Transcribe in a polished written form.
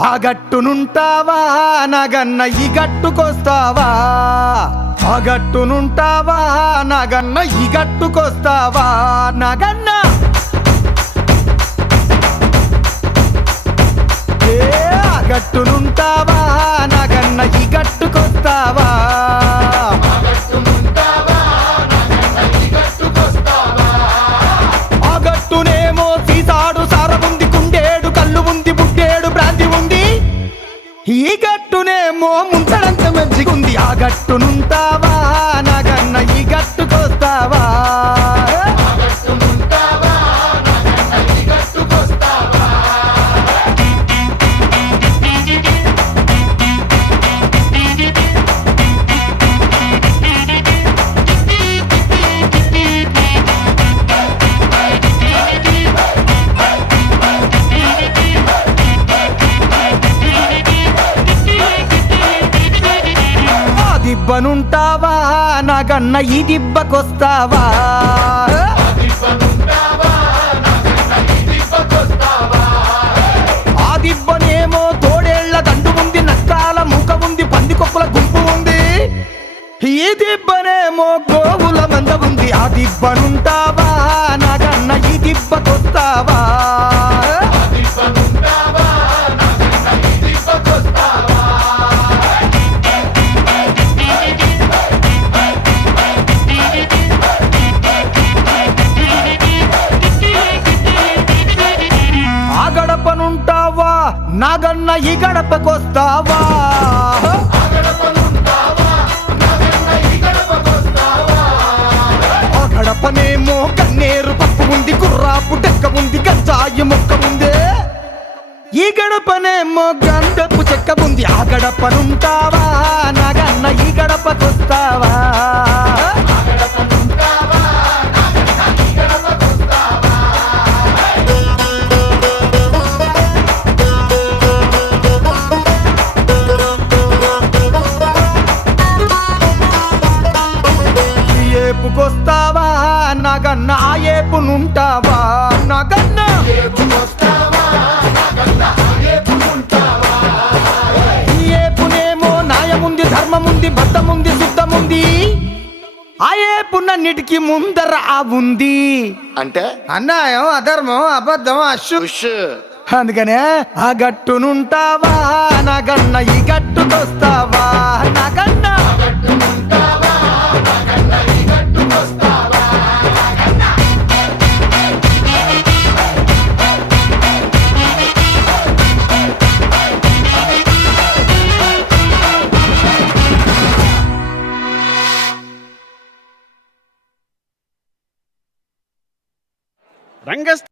ఆ గట్టునుంటావా నగన్న ఈ గట్టుకొస్తావా? ఆ గట్టునుంటావా నగన్న ఈ గట్టుకొస్తావా? నగన్న ఆ గట్టునుంటావా నగన్న ఈ గట్టుకొస్తావా? ఆ గట్టునేమో సీసాడు సారముంది, కుండేడు కళ్ళు ఉంది, బుడ్డేడు బ్రాంతి ఉంది. ఈ గట్టునేమో ముంచడంత మంచిగుంది. ఆ గట్టునుంటావా నగన్న ఈ గట్టుకొస్తావా? దిబ్బనుంటావా నగన్న ఈ దిబ్బకొస్తావా? ఆ దిబ్బనేమో తోడేళ్ల దండు ఉంది, నక్కాల మూక ఉంది, పందికొక్కుల గుంపు ఉంది. ఈ దిబ్బనేమో గోవుల మంద ఉంది. ఆ దిబ్బనుంటావా నగన్న ఈ దిబ్బకొస్తావా? ఆ గడపనుంటావా నాగన్న ఈ గడపకొస్తావా? ఆ గడపనేమో కన్నేరు పప్పు ఉంది, కుర్రాపు డెక్క ఉంది, గంజాయి మొక్క ఉంది. ఈ గడపనేమో గంధపు చెక్క ఉంది. ఆ గడపనుంటావా నాగన్న ఈ గడపకొస్తావా? ఏపుకొస్తావా నగన్న ఆ ఏపునుంటావా? నగన్న ఈ ఏపునేమో న్యాయముంది, ధర్మముంది, బద్ధముంది, శుద్ధముంది. ఆ ఏపునన్నిటికీ ముందర ఆ ఉంది. అంటే అన్యాయం, అధర్మం, అబద్ధం, ఉష్. అందుకనే ఆ గట్టునుంటావా నగన్న ఈ గట్టుకొస్తావా? నగన్న రంగస్థ